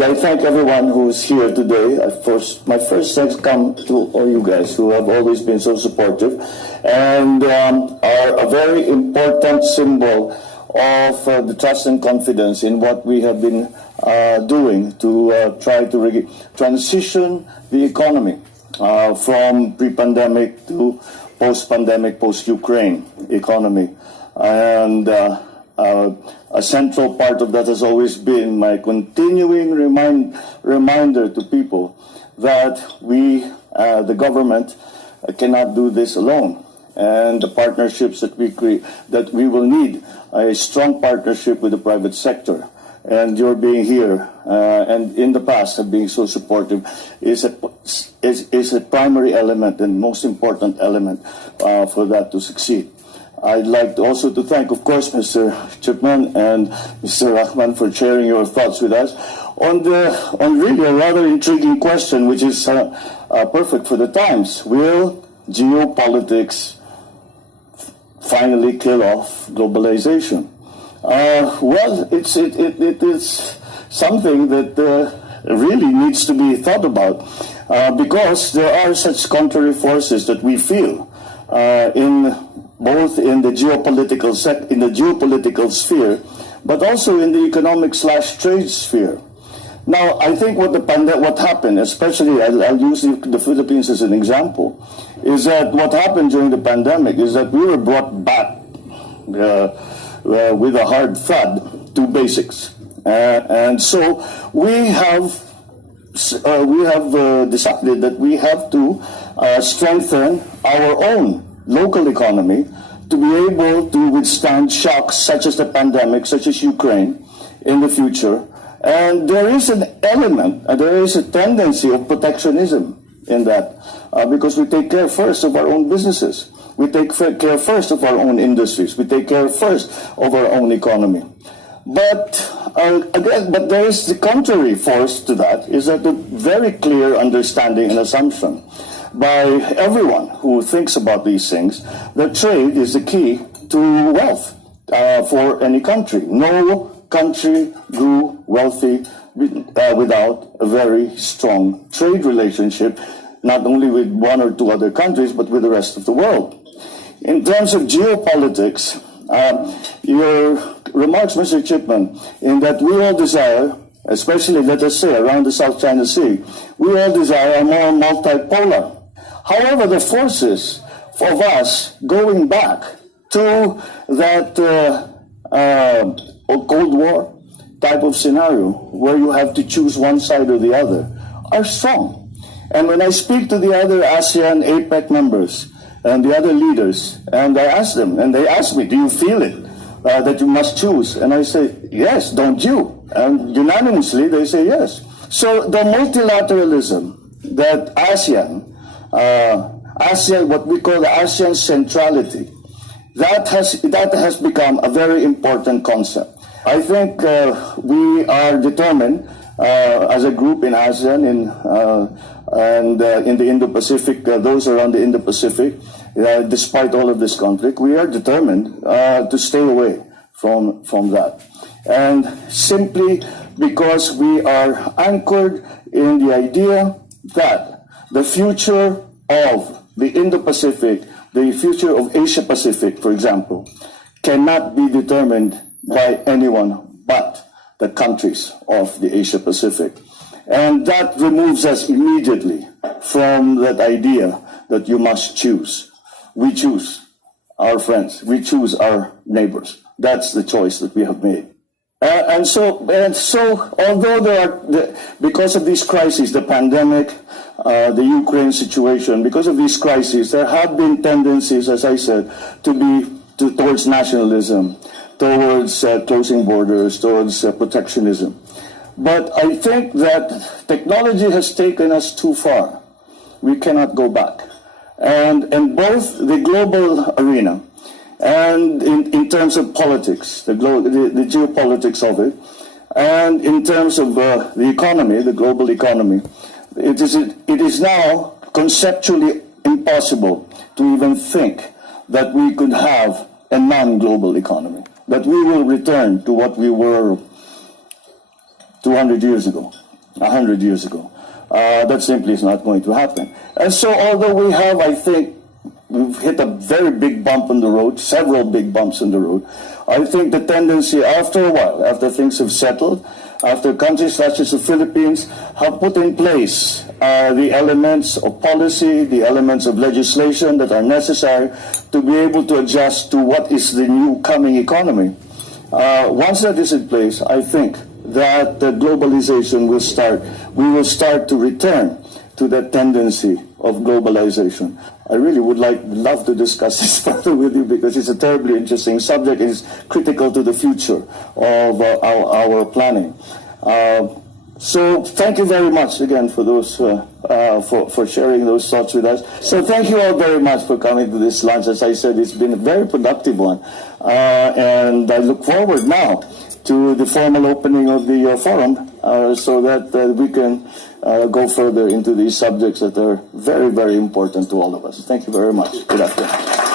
I thank everyone who's here today. My first thanks come to all you guys who have always been so supportive and are a very important symbol of the trust and confidence in what we have been doing to try to transition the economy from pre-pandemic to post-pandemic, post-Ukraine economy. And a central part of that has always been my continuing reminder to people that we, the government, cannot do this alone. And the partnerships that we create, that we will need a strong partnership with the private sector. And your being here and in the past have been so supportive is a primary element and most important element for that to succeed. I'd like also to thank, of course, Mr. Chipman and Mr. Rahman for sharing your thoughts with us on really a rather intriguing question, which is perfect for the times. Will geopolitics finally kill off globalization? Well, it is something that really needs to be thought about because there are such contrary forces that we feel both in the geopolitical sphere, but also in the economic/trade sphere. Now, I think what happened, especially I'll use the Philippines as an example, is that what happened during the pandemic is that we were brought back with a hard thud to basics, and so we have decided that we have to strengthen our own local economy to be able to withstand shocks such as the pandemic, such as Ukraine, in the future. And there is an element, there is a tendency of protectionism in that, because we take care first of our own businesses. We take care first of our own industries. We take care first of our own economy. But but there is the contrary force to that, is that the very clear understanding and assumption by everyone who thinks about these things that trade is the key to wealth for any country. No country grew wealthy without a very strong trade relationship, not only with one or two other countries, but with the rest of the world. In terms of geopolitics, your remarks, Mr. Chipman, in that we all desire, especially, let us say, around the South China Sea, we all desire a more multipolar. However, the forces of us going back to that Cold War type of scenario where you have to choose one side or the other are strong. And when I speak to the other ASEAN, APEC members and the other leaders, and I ask them, and they ask me, do you feel it, that you must choose? And I say, yes, don't you? And unanimously, they say yes. So the multilateralism that ASEAN, what we call the ASEAN centrality, that has become a very important concept. I think we are determined as a group in ASEAN and in the Indo-Pacific, those around the Indo-Pacific, despite all of this conflict, we are determined to stay away from that. And simply because we are anchored in the idea that the future of the Indo-Pacific, the future of Asia-Pacific, for example, cannot be determined by anyone but the countries of the Asia-Pacific. And that removes us immediately from that idea that you must choose. We choose our friends. We choose our neighbors. That's the choice that we have made. And so, although because of these crises, the pandemic, the Ukraine situation, because of these crises, there have been tendencies, as I said, towards nationalism, towards closing borders, towards protectionism. But I think that technology has taken us too far. We cannot go back. And in both the global arena and in terms of politics, the geopolitics of it, and in terms of the economy, the global economy, it is now conceptually impossible to even think that we could have a non-global economy, that we will return to what we were 200 years ago, 100 years ago. That simply is not going to happen. And so although we have, I think, we've hit a very big bump on the road, several big bumps on the road, I think the tendency after a while, after things have settled, after countries such as the Philippines have put in place the elements of policy, the elements of legislation that are necessary to be able to adjust to what is the new coming economy. Once that is in place, I think that globalization will start. We will start to return to that tendency of globalization. I really would love to discuss this further with you because it's a terribly interesting subject. It is critical to the future of our planning. So thank you very much again for those for sharing those thoughts with us. So thank you all very much for coming to this lunch. As I said, it's been a very productive one, and I look forward now to the formal opening of the forum so that we can go further into these subjects that are very, very important to all of us. Thank you very much. Good afternoon.